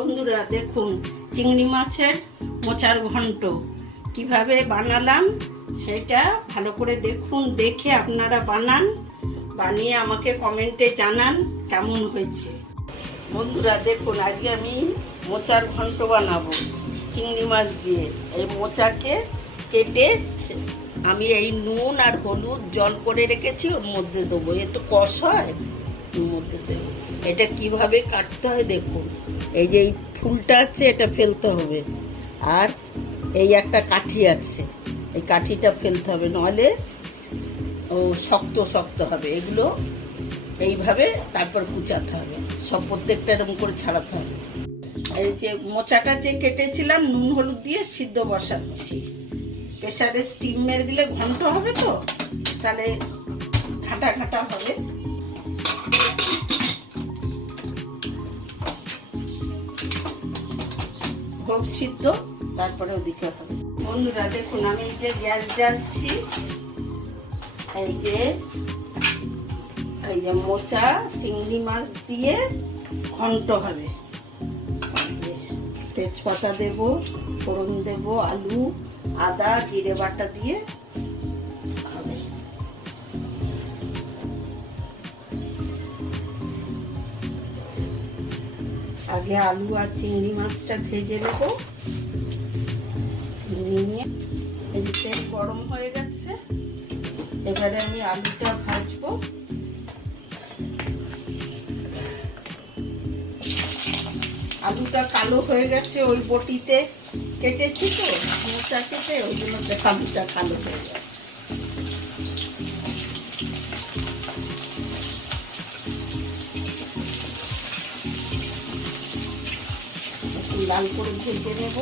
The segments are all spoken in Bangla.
বন্ধুরা দেখুন চিংড়ি মাছের মোচার ঘন্ট কিভাবে বানালাম সেটা ভালো করে দেখুন। দেখে আপনারা বানান, বানিয়ে আমাকে কমেন্টে জানান কেমন হয়েছে। বন্ধুরা দেখুন আজকে আমি মোচার ঘন্ট বানাবো চিংড়ি মাছ দিয়ে। এই মোচাকে কেটে আমি এই নুন আর হলুদ জল করে রেখেছি, ওর মধ্যে দেবো। এ তো কষ হয়, ওর মধ্যে দেবো। এটা কিভাবে কাটতে হয় দেখুন। এই যে এই ফুলটা আছে এটা ফেলতে হবে, আর এই একটা কাঠি আছে, এই কাঠিটা ফেলতে হবে, নাহলে ও শক্ত শক্ত হবে। এগুলো এইভাবে তারপর কুচাতে হবে, সব প্রত্যেকটা এরকম করে ছাড়াতে হবে। এই যে মোচাটা যে কেটেছিলাম নুন হলুদ দিয়ে সিদ্ধ বসাচ্ছি। প্রেসারে স্টিম মেরে দিলে ঘন্ট হবে, তো তাহলে ঘাটা ঘাটা হবে। হোক সিদ্ধ, তারপরে ওদিকে হবে। বন্ধুরা দেখুন আমি এই যে গ্যাস জ্বালছি, এই যে মোচা চিংড়ি মাছ দিয়ে ঘন্ট হবে। তেজপাতা দেব, ফোড়ন দেব, আলু আদা জিরে বাটা দিয়ে হবে। আগে আলু আর চিংড়ি মাছটা ভেজে নেব, নিয়ে এই যে তেল গরম হয়ে গেছে, এবারে আমি আলুটা ভাজবো। আলুটা কালো হয়ে গেছে, ওই বটিতে কেটেছি তো মোচা কেটে, ওই জন্য আলুটা কালো হয়ে গেছে। লাল করে ভেজে নেব।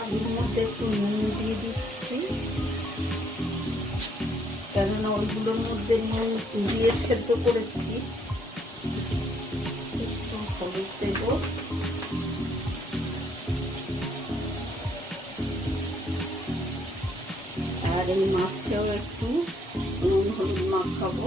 আলুর মধ্যে একটু নুন দিয়ে দিচ্ছি, কেননা ওইগুলোর মধ্যে নুন দিয়ে সেদ্ধ করেছি। একটু হলুদ দেব, আর এই মাছেও একটু নুন হলুদ মাখাবো।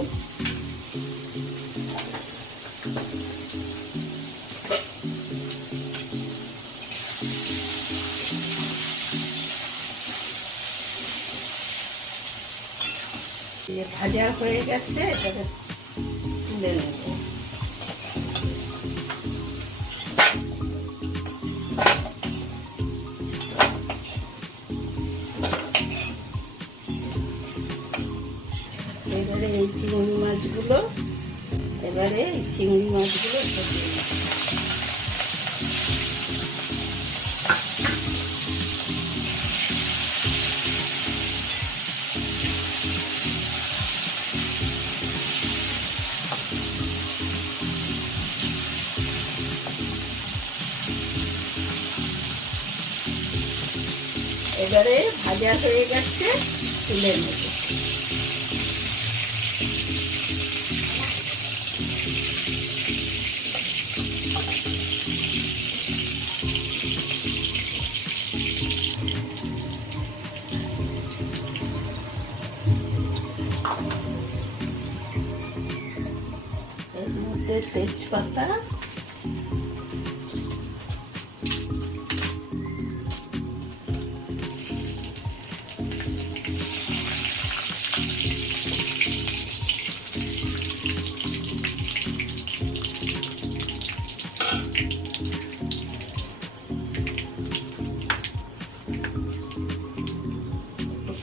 ভাজা হয়ে গেছে, এটাকে তুলে নেব। এবারে এই চিংড়ি মাছগুলো এবারে ভাজা হয়ে গেছে, তুলে নেব। এর মধ্যে তেজপাতা,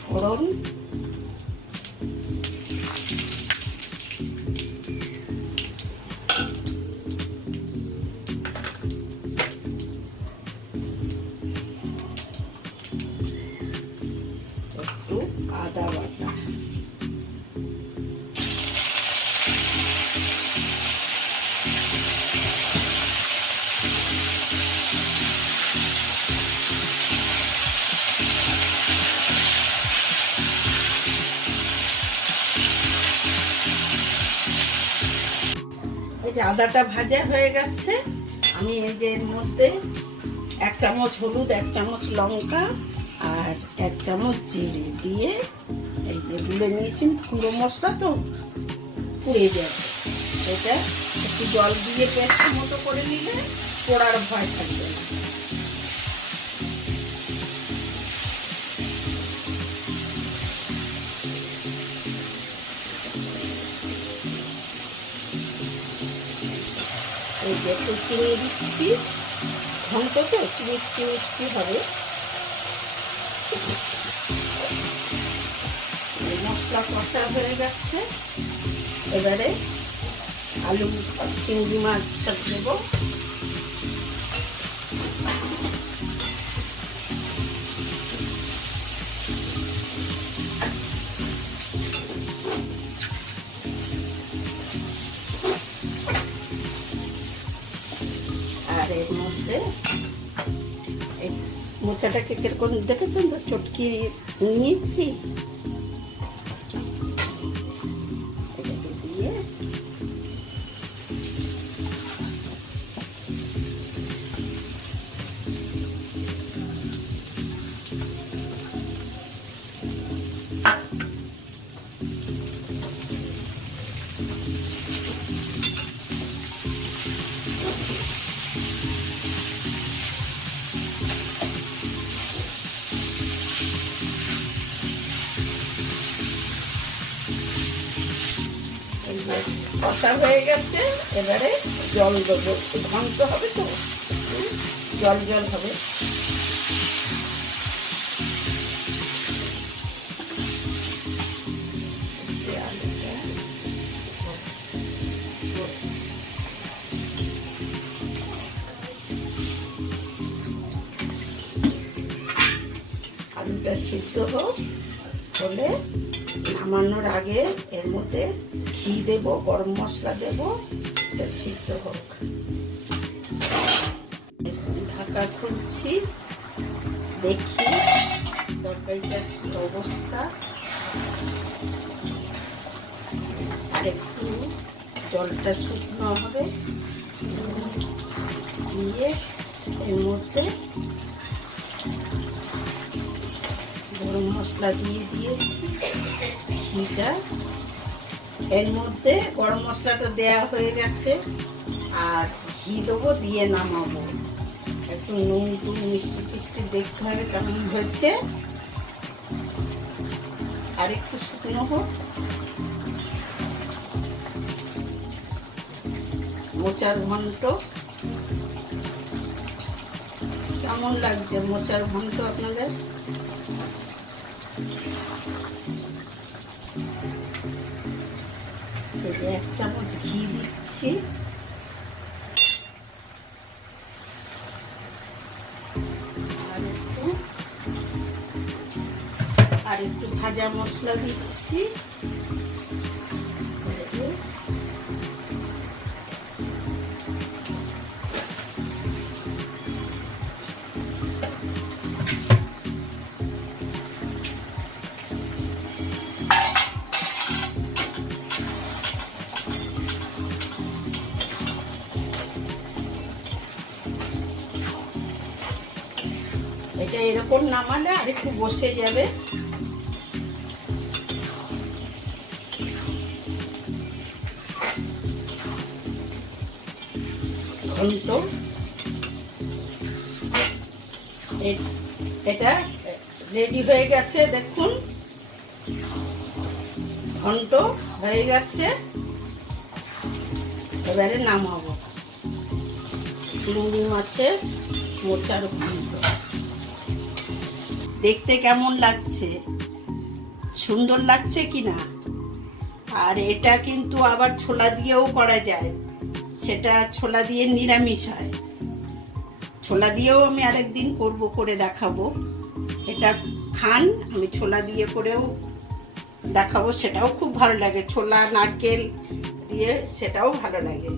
ফোড়ন, একটু আদা বাটা, এই যে আদাটা ভাজা হয়ে গেছে। আমি এই যে এর মধ্যে 1 চামচ হলুদ, 1 চামচ লঙ্কা আর 1 চামচ জিরে দিয়ে এই যে গুলে নিয়েছি। পুরো মশলা তো পুড়ে যাবে, এটা একটু জল দিয়ে পেস্ট মতো করে নিলে পোড়ার ভয় থাকবে না। এই যে একটু চিনি দিচ্ছি, ঘন্ট তো একটু মিষ্টি মিষ্টি হবে। মশলা কষা হয়ে যাচ্ছে, এবারে আলু চিংড়ি মাছটা দেবো। আর এর মধ্যে এই মোচাটাকে কিরকম দেখেছেন তো, চটকি নিয়েছি, এটাকে দিয়ে কষা হয়ে গেছে, এবারে জল দেবো। ঘন্ট হবে তো, জল জল হবে। আলুটা সিদ্ধ হলে নামানোর আগে এর মধ্যে ঘি দেবো, গরম মশলা দেবো, এটা সিদ্ধ হোক। ঢাকা খুলছি, দেখি তরকারিটার কি অবস্থা। আর একটু জলটা শুকনো হবে, দিয়ে এর মধ্যে গরম মশলা দিয়ে দিয়েছি, ঘিটা এর মধ্যে গরম মশলাটা দেয়া হয়ে গেছে, আর ঘি দেবো, দিয়ে নামাবো। একটু নুন টুন মিষ্টি টিষ্টি দেখতে হবে কেমন হয়েছে, আর একটু শুকনো হোক। মোচার ঘন্ট কেমন লাগছে? মোচার ঘন্ট আপনাদের? এক চামচ ঘি দিচ্ছি, আর একটু ভাজা মশলা দিচ্ছি। এটা এরকম নামালে আর একটু বসে যাবে। ঘন্ট এটা রেডি হয়ে গেছে, দেখুন ঘন্ট হয়ে গেছে। এবারে নামাবো চিংড়ি মাছের মোচার ঘন্ট। দেখতে কেমন লাগছে? সুন্দর লাগছে কি না? আর এটা কিন্তু আবার ছোলা দিয়েও করা যায়, সেটা ছোলা দিয়ে নিরামিষ হয়। ছোলা দিয়েও আমি আরেকদিন করে দেখাবো। এটা খান, আমি ছোলা দিয়ে করেও দেখাবো, সেটাও খুব ভালো লাগে। ছোলা নারকেল দিয়ে সেটাও ভালো লাগে।